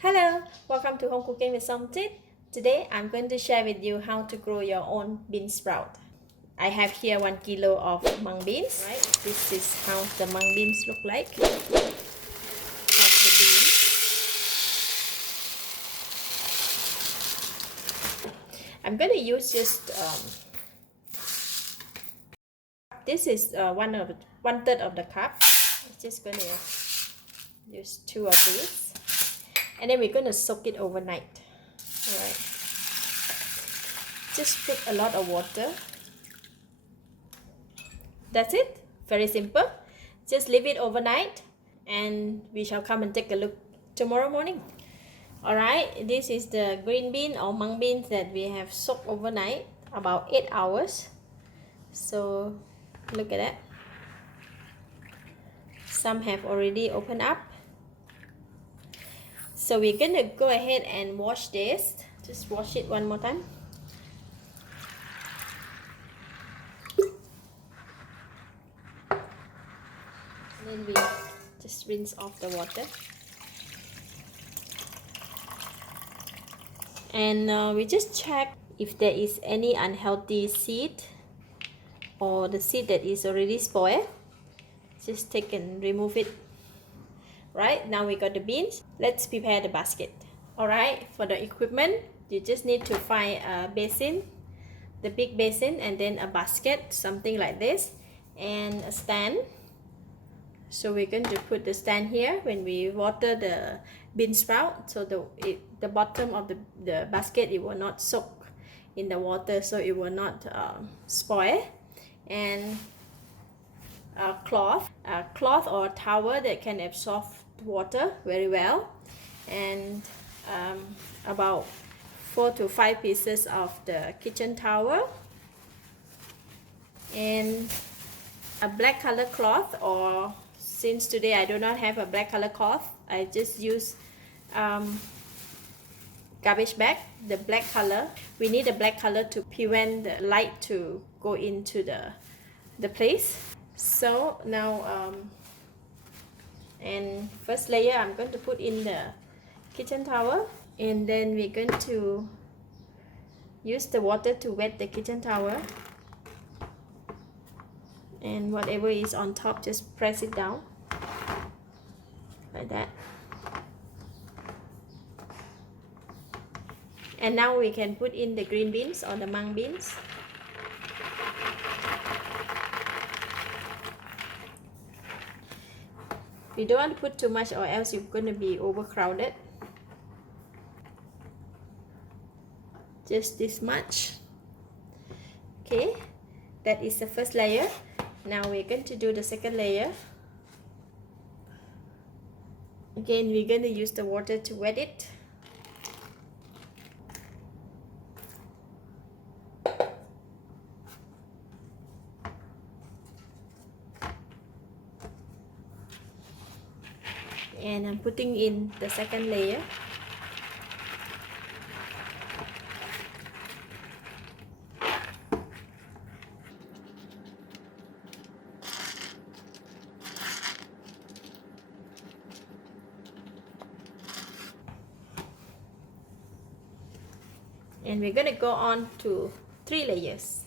Hello, welcome to Home Cooking with Somjit. Today I'm going to share with you how to grow your own bean sprout. I have here 1 kilo of mung beans. Right, this is how the mung beans look like. Of the beans. I'm going to use just this is one third of the cup. I'm just going to use 2 of these, and then we're going to soak it overnight. Alright, just put a lot of water. That's it, very simple. Just leave it overnight and we shall come and take a look tomorrow morning. Alright, this is the green bean or mung beans that we have soaked overnight, about 8 hours. So look at that. Some have already opened up. So we're gonna go ahead and wash this. Just wash it one more time. And then we just rinse off the water. And we just check if there is any unhealthy seed or the seed that is already spoiled. Just take and remove it. Right, now we got the beans. Let's prepare the basket. Alright, for the equipment, you just need to find a basin, the big basin, and then a basket, something like this, and a stand. So we're going to put the stand here when we water the bean sprout, so the bottom of the basket, it will not soak in the water, so it will not spoil. And a cloth or a towel that can absorb water very well, and about 4 to 5 pieces of the kitchen towel, and a black color cloth, or since today I do not have a black color cloth, I just use garbage bag, the black color. We need a black color to prevent the light to go into the place. So now and first layer I'm going to put in the kitchen towel, and then we're going to use the water to wet the kitchen towel, and whatever is on top, just press it down like that. And now we can put in the green beans or the mung beans. You don't want to put too much or else you're going to be overcrowded. Just this much. Okay, that is the first layer. Now we're going to do the second layer. Again, we're going to use the water to wet it. And I'm putting in the second layer. And we're going to go on to 3 layers.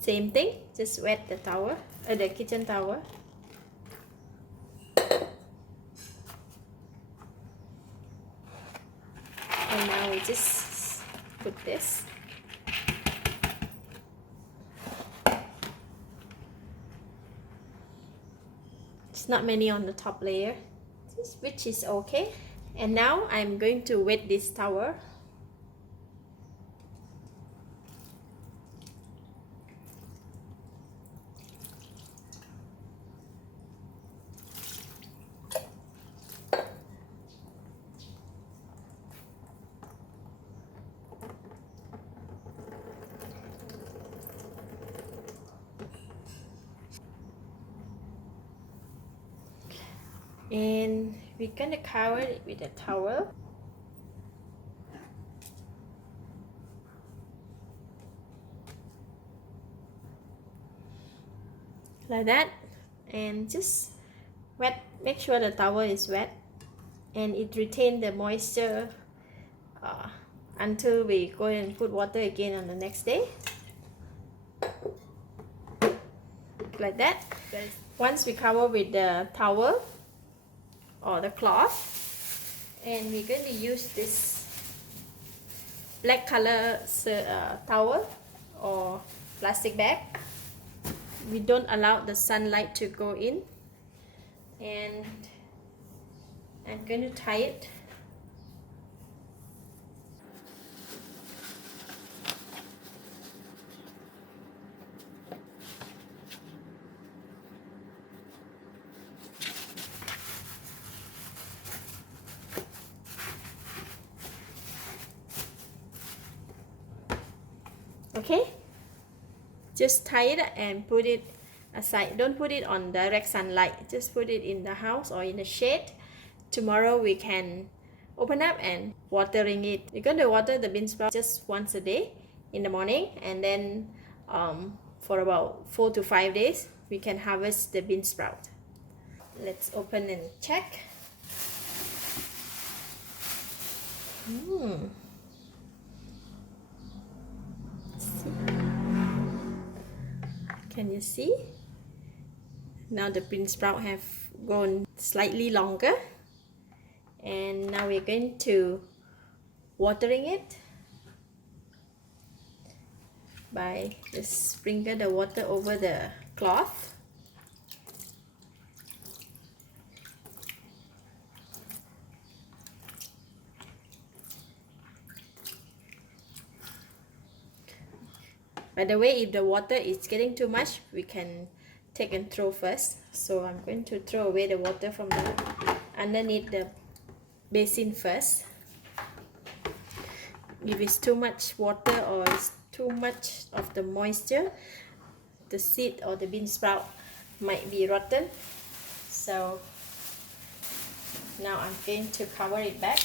Same thing, just wet the towel, the kitchen towel. And now we just put this. It's not many on the top layer, which is okay. And now I'm going to wet this towel. And we're gonna cover it with a towel. Like that, and just wet Make sure the towel is wet and it retains the moisture until we go and put water again on the next day. Like that. Once we cover with the towel or the cloth, and we're going to use this black color towel or plastic bag. We don't allow the sunlight to go in, and I'm going to tie it. Okay, just tie it and put it aside. Don't put it on direct sunlight, just put it in the house or in the shade. Tomorrow we can open up and watering it. You're going to water the bean sprout just once a day in the morning, and then for about 4 to 5 days we can harvest the bean sprout. Let's open and check. Can you see? Now the bean sprout have grown slightly longer, and now we're going to watering it by just sprinkle the water over the cloth. By the way, if the water is getting too much, we can take and throw first. So I'm going to throw away the water from the underneath the basin first. If it's too much water or it's too much of the moisture, the seed or the bean sprout might be rotten. So now I'm going to cover it back.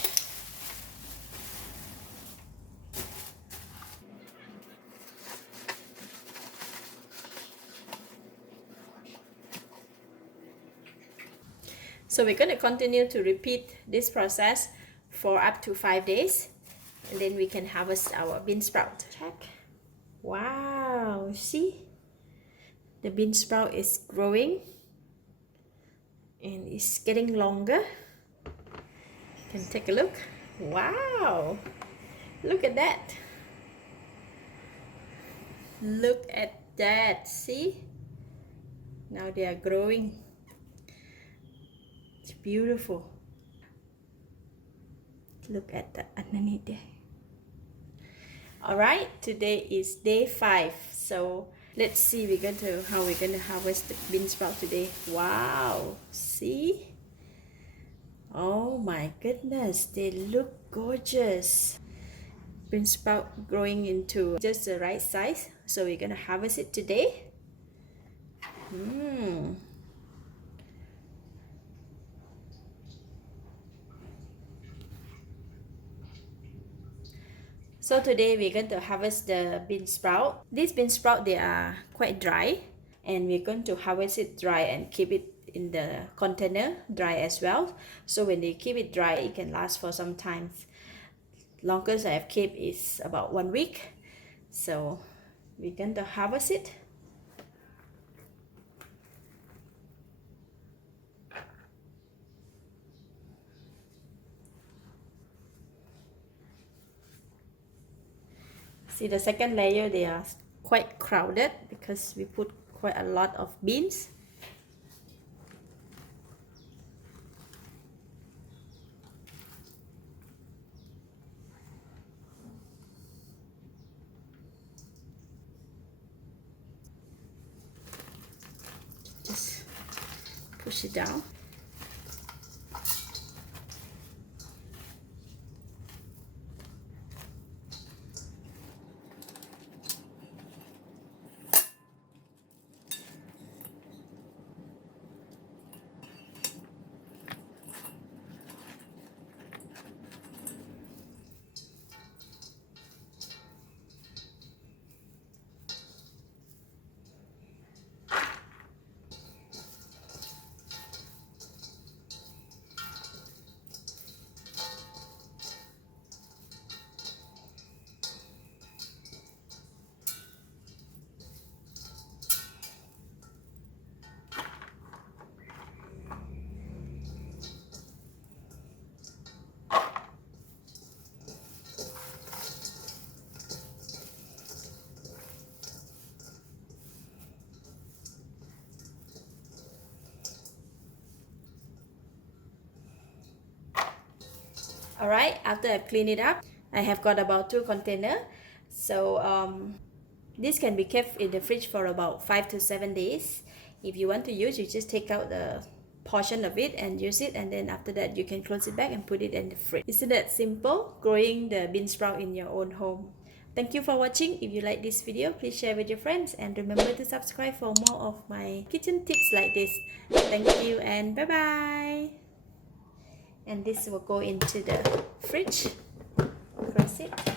So we're going to continue to repeat this process for up to 5 days, and then we can harvest our bean sprout. Check. Wow, see? The bean sprout is growing and it's getting longer. You can take a look. Wow, look at that. Look at that, see? Now they are growing. It's beautiful. Look at that underneath there. Alright, today is day 5. So let's see how we're going to harvest the bean sprout today. Wow, see? Oh my goodness, they look gorgeous. Bean sprout growing into just the right size. So we're going to harvest it today. So today we're going to harvest the bean sprout. These bean sprout, they are quite dry, and we're going to harvest it dry and keep it in the container dry as well. So when they keep it dry, it can last for some time. Longest I have kept is about 1 week. So we're going to harvest it. See, the second layer, they are quite crowded because we put quite a lot of beans. Just push it down. Alright, after I've cleaned it up, I have got about 2 containers. So this can be kept in the fridge for about 5 to 7 days. If you want to use, you just take out the portion of it and use it, and then after that you can close it back and put it in the fridge. Isn't that simple? Growing the bean sprout in your own home. Thank you for watching. If you like this video, please share with your friends and remember to subscribe for more of my kitchen tips like this. Thank you and bye bye. And this will go into the fridge. Press it.